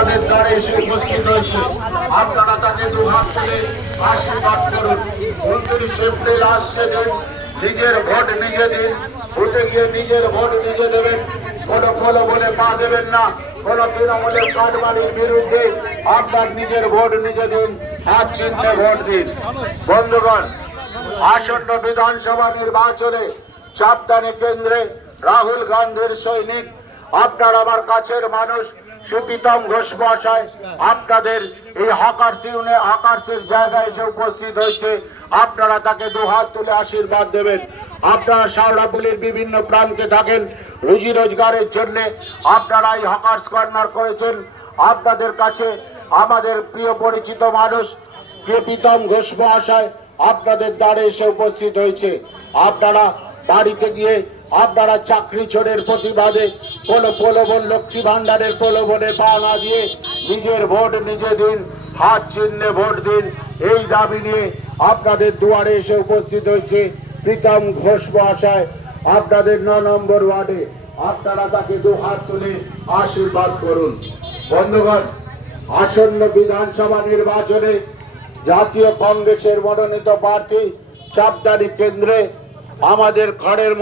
আপনাদের দ্বারে এসে উপস্থিত হয়েছে। আপনারা তাকে দুহাত তুলে আশীর্বাদ করুন। 29 এপ্রিল আসছে দিন, নিজের ভোট নিজে দিন, ভোটে গিয়ে নিজের ভোট নিজে দেবেন। কোনো বলে পা দেবেন না, কোন তৃণমূলের কারবারির বিরুদ্ধে আপনার নিজের ভোট নিজে দিন, হাত চিহ্নে ভোট দিন। বন্ধুগণ, আসন্ন বিধানসভা নির্বাচনে সাবধানী কেন্দ্রে রাহুল গান্ধীর সৈনিক আপনার আমার কাছের মানুষ সুপ্রীতম ঘোষ মহাশয় আপনাদের এই হকার্সের জায়গায় এসে উপস্থিত হয়েছে। আপনারা তাকে দুহাত তুলে আশীর্বাদ দেবেন। আপনারা শাওড়াফুলির বিভিন্ন প্রান্তে থাকেন, রুজি রোজগারের জন্য আপনারা এই হকার্স কর্নার করেছেন। আপনাদের কাছে আমাদের প্রিয় পরিচিত মানুষ সুপ্রীতম ঘোষ মহাশয় আপনাদের দ্বারে এসে উপস্থিত হয়েছে। আপনারা বাড়িতে গিয়ে আপনারা চাকরি চোরের প্রতিবাদে প্রলোভন লক্ষ্মী ভান্ডারের প্রলোভনে পা না দিয়ে নিজের ভোট নিজে দিন, হাত চিহ্নে ভোট দিন, এই দাবি নিয়ে আপনাদের দুয়ারে এসে উপস্থিত হয়েছে প্রীতম ঘোষ মহাশয় আপনাদের 9 নম্বর ওয়ার্ডে। আপনারা তাকে দুহাত তুলে আশীর্বাদ করুন। বন্ধুগণ, আসন্ন বিধানসভা নির্বাচনে জাতীয় কংগ্রেসের মনোনীত প্রার্থী চাপদারি কেন্দ্রে আমাদের ঘরের